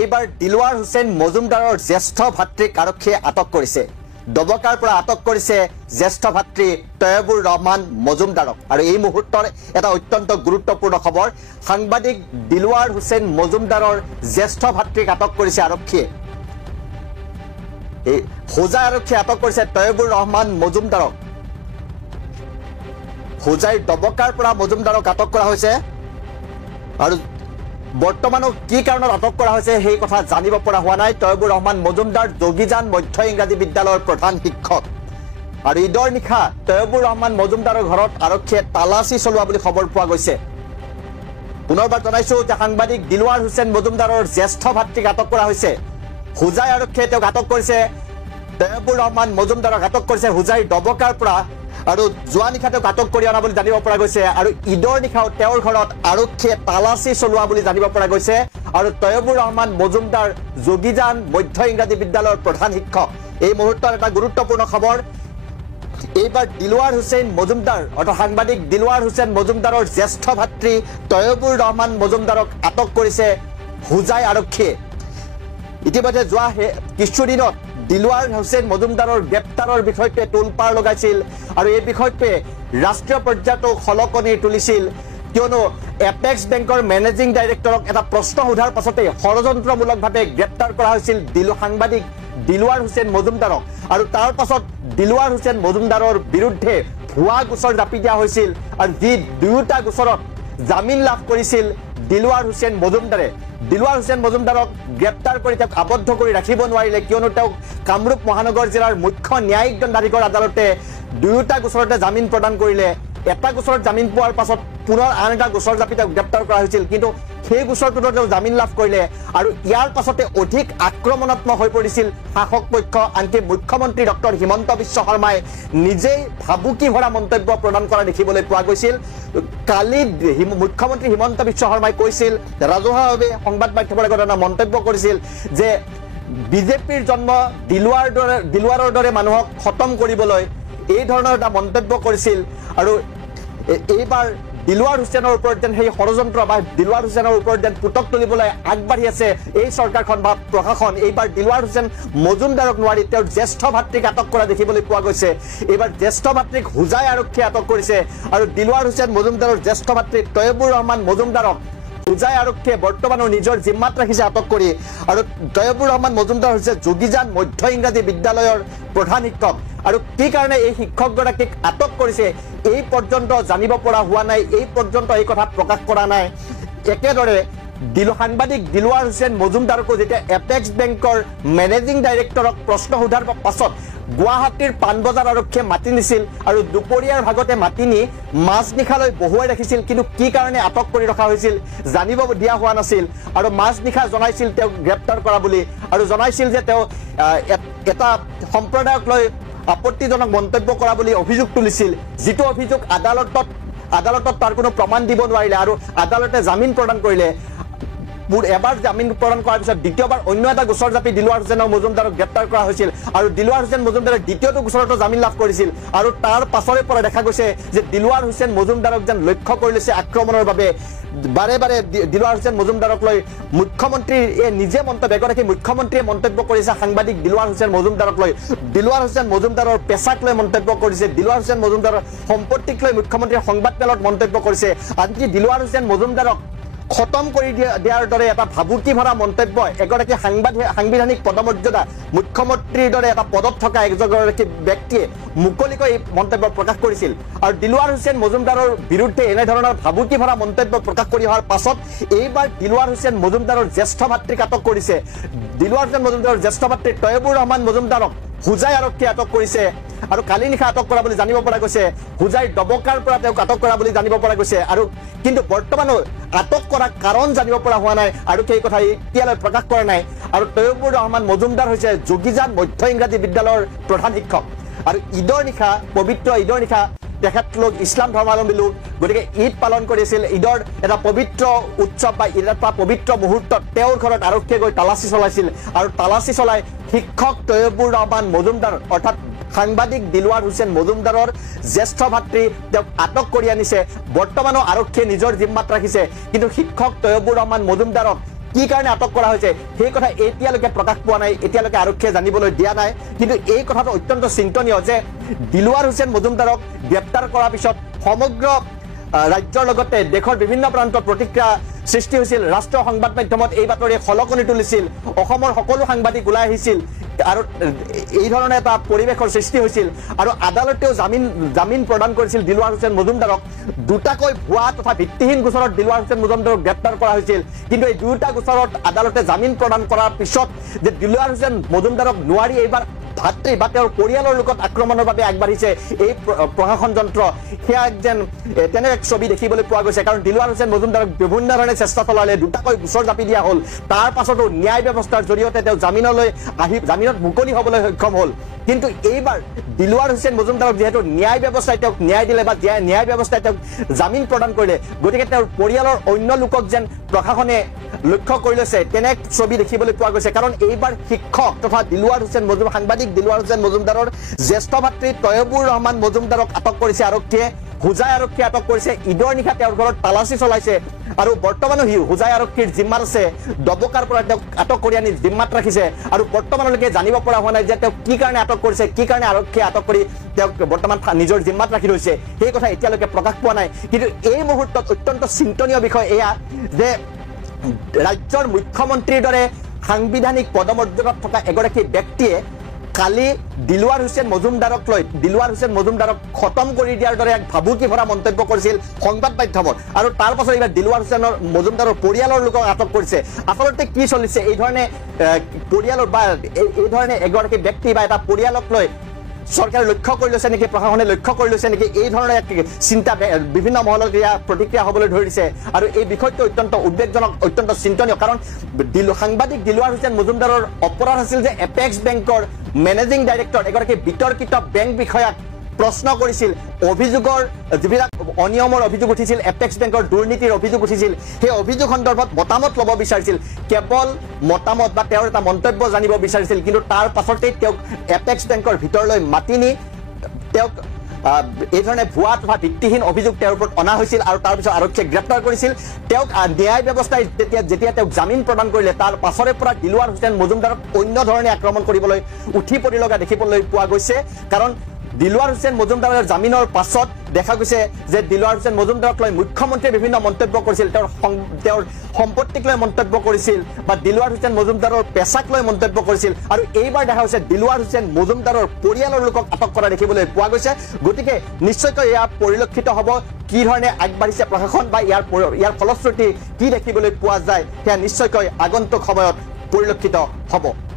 এইবাৰ দিলৱাৰ হুছেইন মজুমদাৰৰ জ্যেষ্ঠ ভাতৃক আৰক্ষীয়ে আটক কৰিছে দবকাৰ পৰা আটক কৰিছে জ্যেষ্ঠ ভাতৃ তৈয়বুৰ ৰহমান মজুমদাৰক আৰু এই মুহূৰ্তৰ এটা অত্যন্ত গুৰুত্বপূৰ্ণ খবৰ সাংবাদিক দিলৱাৰ হুছেইন মজুমদাৰৰ জ্যেষ্ঠ ভাতৃক আটক কৰিছে আৰক্ষীয়ে এই হোজাই আৰক্ষীয়ে আটক কৰিছে তৈয়বুৰ ৰহমান মজুমদাৰক হোজাইৰ দবকাৰ পৰা মজুমদাৰক আটক কৰা হৈছে আৰু বৰ্তমানো কি কাৰণত আটক কৰা হৈছে সেই কথা জানিব পৰা হোৱা নাই তৈয়বুৰ ৰহমান মজুমদাৰ যোগীজান মধ্য ইংৰাজী বিদ্যালয়ৰ প্ৰধান শিক্ষক আৰু ঈদৰ নিশা তৈয়বুৰ ৰহমান মজুমদাৰৰ ঘৰত আৰক্ষীয়ে তালাচী চলোৱা বুলি খবৰ পোৱা গৈছে পুনৰবাৰ জনাইছো যে সাংবাদিক দিলৱাৰ হুছেইন মজুমদাৰৰ জ্যেষ্ঠ ভাতৃক আটক কৰা হৈছে হোজাই আৰক্ষীয়ে তেওঁক আটক কৰিছে তৈয়বুৰ ৰহমান মজুমদাৰক আটক কৰিছে হোজাইৰ দবকাৰ পৰা আৰু যোৱা নিশা তেওঁক আটক কৰি অনা বুলি জানিব পৰা গৈছে আৰু ঈদৰ নিশাও তেওঁৰ ঘৰত আৰক্ষীয়ে তালাচী চলোৱা বুলি জানিব পৰা গৈছে আৰু তৈয়বুৰ ৰহমান মজুমদাৰ যোগীজান মধ্য ইংৰাজী বিদ্যালয়ৰ প্ৰধান শিক্ষক এই মুহূৰ্তৰ এটা গুৰুত্বপূৰ্ণ খবৰ এইবাৰ দিলৱাৰ হুছেইন মজুমদাৰ অৰ্থাৎ সাংবাদিক দিলৱাৰ হুছেইন মজুমদাৰৰ জ্যেষ্ঠ ভাতৃ তৈয়বুৰ ৰহমান মজুমদাৰক আটক কৰিছে হোজাই আৰক্ষীয়ে ইতিমধ্যে যোৱা কিছুদিনত দিলৱাৰ হুছেইন মজুমদাৰৰ গ্ৰেপ্তাৰৰ বিষয়টোৱে তোলপাৰ লগাইছিল আৰু এই বিষয়টোৱে ৰাষ্ট্ৰীয় পৰ্যায়তো খলকনি তুলিছিল কিয়নো এপেক্স বেংকৰ মেনেজিং ডাইৰেক্টৰক এটা প্ৰশ্ন সোধাৰ পাছতে ষড়যন্ত্ৰমূলকভাৱে গ্ৰেপ্তাৰ কৰা হৈছিল সাংবাদিক দিলৱাৰ হুছেইন মজুমদাৰক আৰু তাৰ পাছত দিলৱাৰ হুছেইন মজুমদাৰৰ বিৰুদ্ধে ভুৱা গোচৰ জাপি দিয়া হৈছিল আৰু যি দুয়োটা গোচৰত জামিন লাভ কৰিছিল দিলৱাৰ হুছেইন মজুমদাৰে দিলৱাৰ হুছেইন মজুমদাৰক গ্ৰেপ্তাৰ কৰি তেওঁক আবদ্ধ কৰি ৰাখিব নোৱাৰিলে কিয়নো তেওঁক কামৰূপ মহানগৰ জিলাৰ মুখ্য ন্যায়িক দণ্ডাধীশৰ আদালতে দুয়োটা গোচৰতে জামিন প্ৰদান কৰিলে এটা গোচৰত জামিন পোৱাৰ পাছত পুনৰ আন এটা গোচৰ জাপি তেওঁক গ্ৰেপ্তাৰ কৰা হৈছিল কিন্তু সেই গোচৰটোত তেওঁ জামিন লাভ কৰিলে আৰু ইয়াৰ পাছতে অধিক আক্ৰমণাত্মক হৈ পৰিছিল শাসক পক্ষ আনকি মুখ্যমন্ত্ৰী ডক্টৰ হিমন্ত বিশ্ব শৰ্মাই নিজেই ভাবুকি ভৰা মন্তব্য প্ৰদান কৰা দেখিবলৈ পোৱা গৈছিল কালি মুখ্যমন্ত্ৰী হিমন্ত বিশ্ব শৰ্মাই কৈছিল ৰাজহুৱাভাৱে সংবাদ মাধ্যমৰ আগত এটা মন্তব্য কৰিছিল যে বিজেপিৰ জন্ম দিলৱাৰৰ দৰে মানুহক খতম কৰিবলৈ এই ধৰণৰ এটা মন্তব্য কৰিছিল আৰু এইবাৰ দিলৱাৰ হুছেইনৰ ওপৰত যেন সেই ষড়যন্ত্ৰ বা দিলৱাৰ হুছেইনৰ ওপৰত যেন পুতক তুলিবলৈ আগবাঢ়ি আছে এই চৰকাৰখন বা প্ৰশাসন এইবাৰ দিলৱাৰ হুছেইন মজুমদাৰক নোৱাৰি তেওঁৰ জ্যেষ্ঠ ভাতৃক আটক কৰা দেখিবলৈ পোৱা গৈছে এইবাৰ জ্যেষ্ঠ ভাতৃক হোজাই আৰক্ষীয়ে আটক কৰিছে আৰু দিলৱাৰ হুছেইন মজুমদাৰৰ জ্যেষ্ঠ ভাতৃ তৈয়বুৰ ৰহমান মজুমদাৰক হোজাই আৰক্ষীয়ে বৰ্তমানো নিজৰ জিম্মাত ৰাখিছে আটক কৰি আৰু তৈয়বুৰ ৰহমান মজুমদাৰ হৈছে যোগীজান মধ্য ইংৰাজী বিদ্যালয়ৰ প্ৰধান শিক্ষক আৰু কি কাৰণে এই শিক্ষকগৰাকীক আটক কৰিছে এই পৰ্যন্ত জানিব পৰা হোৱা নাই এই পৰ্যন্ত এই কথা প্ৰকাশ কৰা নাই একেদৰে সাংবাদিক দিলৱাৰ হুছেইন মজুমদাৰকো যেতিয়া এপেক্স বেংকৰ মেনেজিং ডাইৰেক্টৰক প্ৰশ্ন সোধাৰ পাছত গুৱাহাটীৰ পাণবজাৰ আৰক্ষীয়ে মাতি নিছিল আৰু দুপৰীয়াৰ ভাগতে মাতি নি মাজনিশালৈ বহুৱাই ৰাখিছিল কিন্তু কি কাৰণে আটক কৰি ৰখা হৈছিল জানিব দিয়া হোৱা নাছিল আৰু মাজনিশা জনাইছিল তেওঁক গ্ৰেপ্তাৰ কৰা বুলি আৰু জনাইছিল যে তেওঁ এটা সম্প্ৰদায়ক লৈ আপত্তিজনক মন্তব্য কৰা বুলি অভিযোগ তুলিছিল যিটো অভিযোগ আদালতত তাৰ কোনো প্ৰমাণ দিব নোৱাৰিলে আৰু আদালতে জামিন প্ৰদান কৰিলে এবাৰ জামিন প্ৰদান কৰাৰ পিছত দ্বিতীয়বাৰ অন্য এটা গোচৰ জাপি দিলৱাৰ হুছেইন মজুমদাৰক গ্ৰেপ্তাৰ কৰা হৈছিল আৰু দিলৱাৰ হুছেইন মজুমদাৰে দ্বিতীয়টো গোচৰতো জামিন লাভ কৰিছিল আৰু তাৰ পাছৰে পৰা দেখা গৈছে যে দিলৱাৰ হুছেইন মজুমদাৰক যেন লক্ষ্য কৰি লৈছে আক্ৰমণৰ বাবে বাৰে বাৰে দিলৱাৰ হুছেইন মজুমদাৰক লৈ মুখ্যমন্ত্ৰীয়ে নিজে এগৰাকী মুখ্যমন্ত্ৰীয়ে মন্তব্য কৰিছে সাংবাদিক দিলৱাৰ হুছেইন মজুমদাৰক লৈ দিলৱাৰ হুছেইন মজুমদাৰৰ পেচাক লৈ মন্তব্য কৰিছে দিলৱাৰ হুছেইন মজুমদাৰৰ সম্পত্তিক লৈ মুখ্যমন্ত্ৰীয়ে সংবাদমেলত মন্তব্য কৰিছে আনকি দিলৱাৰ হুছেইন মজুমদাৰক খতম কৰি দিয়াৰ দৰে এটা ভাবুকি ভৰা মন্তব্য এগৰাকী সাংবিধানিক পদমৰ্যাদা মুখ্যমন্ত্ৰীৰ দৰে এটা পদত থকা এগৰাকী ব্যক্তিয়ে মুকলিকৈ মন্তব্য প্ৰকাশ কৰিছিল আৰু দিলৱাৰ হুছেইন মজুমদাৰৰ বিৰুদ্ধে এনেধৰণৰ ভাবুকি ভৰা মন্তব্য প্ৰকাশ কৰি অহাৰ পাছত এইবাৰ দিলৱাৰ হুছেইন মজুমদাৰৰ জ্যেষ্ঠ ভাতৃক আটক কৰিছে দিলৱাৰ হুছেইন মজুমদাৰৰ জ্যেষ্ঠ ভাতৃ তৈয়বুৰ ৰহমান মজুমদাৰক হোজাই আৰক্ষীয়ে আটক কৰিছে আৰু কালি নিশা আটক কৰা বুলি জানিব পৰা গৈছে হোজাইৰ দবকাৰ পৰা তেওঁক আটক কৰা বুলি জানিব পৰা গৈছে আৰু কিন্তু বৰ্তমানো আটক কৰা কাৰণ জানিব পৰা হোৱা নাই আৰু সেই কথা এতিয়ালৈ প্ৰকাশ কৰা নাই আৰু তৈয়বুৰ ৰহমান মজুমদাৰ হৈছে যোগীজান মধ্য ইংৰাজী বিদ্যালয়ৰ প্ৰধান শিক্ষক আৰু পবিত্ৰ ঈদৰ নিশা তেখেতলোক ইছলাম ধৰ্মাৱলম্বী লোক গতিকে ঈদ পালন কৰিছিল ঈদৰ এটা পবিত্ৰ উৎসৱ বা ঈদৰ এটা পবিত্ৰ মুহূৰ্তত তেওঁৰ ঘৰত আৰক্ষীয়ে গৈ তালাচী চলাইছিল আৰু তালাচী চলাই শিক্ষক তৈয়বুৰ ৰহমান মজুমদাৰ অৰ্থাৎ সাংবাদিক দিলৱাৰ হুছেইন মজুমদাৰৰ জ্যেষ্ঠ ভাতৃ তেওঁক আটক কৰি আনিছে বৰ্তমানো আৰক্ষীয়ে নিজৰ জিম্মাত ৰাখিছে কিন্তু শিক্ষক তৈয়বুৰ ৰহমান মজুমদাৰক কি কাৰণে আটক কৰা হৈছে সেই কথা এতিয়ালৈকে প্ৰকাশ পোৱা নাই এতিয়ালৈকে আৰক্ষীয়ে জানিবলৈ দিয়া নাই কিন্তু এই কথাটো অত্যন্ত চিন্তনীয় যে দিলৱাৰ হুছেইন মজুমদাৰক গ্ৰেপ্তাৰ কৰাৰ পিছত সমগ্ৰ ৰাজ্যৰ লগতে দেশৰ বিভিন্ন প্ৰান্তত প্ৰতিক্ৰিয়া সৃষ্টি হৈছিল ৰাষ্ট্ৰীয় সংবাদ মাধ্যমত এই বাতৰিয়ে খলকনি তুলিছিল অসমৰ সকলো সাংবাদিক ওলাই আহিছিল আৰু এই ধৰণে এটা পৰিৱেশৰ সৃষ্টি হৈছিল আৰু আদালতেও জামিন প্ৰদান কৰিছিল দিলৱাৰ হুছেইন মজুমদাৰক দুটাকৈ ভুৱা তথা ভিত্তিহীন গোচৰত দিলৱাৰ হুছেইন মজুমদাৰক গ্ৰেপ্তাৰ কৰা হৈছিল কিন্তু এই দুটা গোচৰত আদালতে জামিন প্ৰদান কৰাৰ পিছত যে দিলৱাৰ হুছেইন মজুমদাৰক নোৱাৰি এইবাৰ ভাতৃ বা তেওঁৰ পৰিয়ালৰ লোকত আক্ৰমণৰ বাবে আগবাঢ়িছে এই প্ৰশাসন যন্ত্ৰ সেয়া যেন তেনে এক ছবি দেখিবলৈ পোৱা গৈছে কাৰণ দিলৱাৰ হুছেইন মজুমদাৰক বিভিন্ন ধৰণে চেষ্টা চলালে দুটাকৈ গোচৰ জাপি দিয়া হ'ল তাৰ পাছতো ন্যায় ব্যৱস্থাৰ জৰিয়তে তেওঁ জামিনত মুকলি হ'বলৈ সক্ষম হ'ল কিন্তু এইবাৰ দিলৱাৰ হুছেইন মজুমদাৰক যেহেতু ন্যায় ব্যৱস্থাই তেওঁক ন্যায় দিলে বা ন্যায় ব্যৱস্থাই তেওঁক জামিন প্ৰদান কৰিলে গতিকে তেওঁৰ পৰিয়ালৰ অন্য লোকক যেন প্ৰশাসনে লক্ষ্য কৰি লৈছে তেনে ছবি দেখিবলৈ পোৱা গৈছে কাৰণ এইবাৰ শিক্ষক তথা দিলৱাৰ হুছেইন সাংবাদিক দিলৱাৰ হুছেইন মজুমদাৰৰ জ্যেষ্ঠ ভাতৃ তৈয়বুৰ ৰহমান মজুমদাৰক আটক কৰিছে আৰক্ষীয়ে হুজাই আৰক্ষীয়ে আটক কৰিছে ঈদৰ নিশা তেওঁৰ ঘৰত তালাচী চলাইছে আৰু বৰ্তমানো হুজাই আৰক্ষীৰ জিম্মাত আছে দবকাৰ পৰা তেওঁক আটক কৰি আনি জিম্মাত ৰাখিছে আৰু বৰ্তমানলৈকে জানিব পৰা হোৱা নাই যে তেওঁক কি কাৰণে আটক কৰিছে কি কাৰণে আৰক্ষীয়ে আটক কৰি তেওঁক বৰ্তমান নিজৰ জিম্মাত ৰাখি লৈছে সেই কথা এতিয়ালৈকে প্ৰকাশ পোৱা নাই কিন্তু এই মুহূৰ্তত অত্যন্ত চিন্তনীয় বিষয় এয়া যে ৰাজ্যৰ মুখ্যমন্ত্ৰীৰ দৰে সাংবিধানিক পদমৰ্যাদাত থকা এগৰাকী ব্যক্তিয়ে কালি দিলৱাৰ হুছেইন মজুমদাৰক খতম কৰি দিয়াৰ দৰে এক ভাবুকি ভৰা মন্তব্য কৰিছিল সংবাদ মাধ্যমত আৰু তাৰ পাছত এইবাৰ দিলৱাৰ হুছেইন মজুমদাৰৰ পৰিয়ালৰ লোকক আটক কৰিছে আচলতে কি চলিছে এই ধৰণে পৰিয়ালৰ বা এই ধৰণে এগৰাকী ব্যক্তি বা এটা পৰিয়ালক লৈ চৰকাৰে লক্ষ্য কৰি লৈছে নেকি প্ৰশাসনে লক্ষ্য কৰি লৈছে নেকি এই ধৰণৰ এক চিন্তা বিভিন্ন মহলত ইয়াৰ প্ৰতিক্ৰিয়া হ'বলৈ ধৰিছে আৰু এই বিষয়টো অত্যন্ত উদ্বেগজনক অত্যন্ত চিন্তনীয় কাৰণ সাংবাদিক দিলৱাৰ হুছেইন মজুমদাৰৰ অপৰাধ আছিল যে এপেক্স বেংকৰ মেনেজিং ডাইৰেক্টৰ এগৰাকী বিতৰ্কিত বেংক বিষয়াক প্ৰশ্ন কৰিছিল অভিযোগৰ যিবিলাক অনিয়মৰ অভিযোগ উঠিছিল এপেক্স বেংকৰ দুৰ্নীতিৰ অভিযোগ উঠিছিল সেই অভিযোগ সন্দৰ্ভত মতামত ল'ব বিচাৰিছিল কেৱল মতামত বা তেওঁৰ এটা মন্তব্য জানিব বিচাৰিছিল কিন্তু তাৰ পাছতেই তেওঁক এপেক্স বেংকৰ ভিতৰলৈ মাতি নি তেওঁক এই ধৰণে ভুৱা তথা ভিত্তিহীন অভিযোগ তেওঁৰ ওপৰত অনা হৈছিল আৰু তাৰপিছত আৰক্ষীয়ে গ্ৰেপ্তাৰ কৰিছিল তেওঁক ন্যায় ব্যৱস্থাই যেতিয়া তেওঁক জামিন প্ৰদান কৰিলে তাৰ পাছৰে পৰা দিলৱাৰ হুছেইন মজুমদাৰক অন্য ধৰণে আক্ৰমণ কৰিবলৈ উঠি পৰি লগা দেখিবলৈ পোৱা গৈছে কাৰণ দিলৱাৰ হুছেইন মজুমদাৰৰ জামিনৰ পাছত দেখা গৈছে যে দিলৱাৰ হুছেইন মজুমদাৰক লৈ মুখ্যমন্ত্ৰীয়ে বিভিন্ন মন্তব্য কৰিছিল তেওঁৰ সম্পত্তিক লৈ মন্তব্য কৰিছিল বা দিলৱাৰ হুছেইন মজুমদাৰৰ পেচাক লৈ মন্তব্য কৰিছিল আৰু এইবাৰ দেখা হৈছে দিলৱাৰ হুছেইন মজুমদাৰৰ পৰিয়ালৰ লোকক আটক কৰা দেখিবলৈ পোৱা গৈছে গতিকে নিশ্চয়কৈ ইয়াৰ পৰিলক্ষিত হ'ব কি ধৰণে আগবাঢ়িছে প্ৰশাসন বা ইয়াৰ ফলশ্ৰুতি কি দেখিবলৈ পোৱা যায় সেয়া নিশ্চয়কৈ আগন্তুক সময়ত পৰিলক্ষিত হ'ব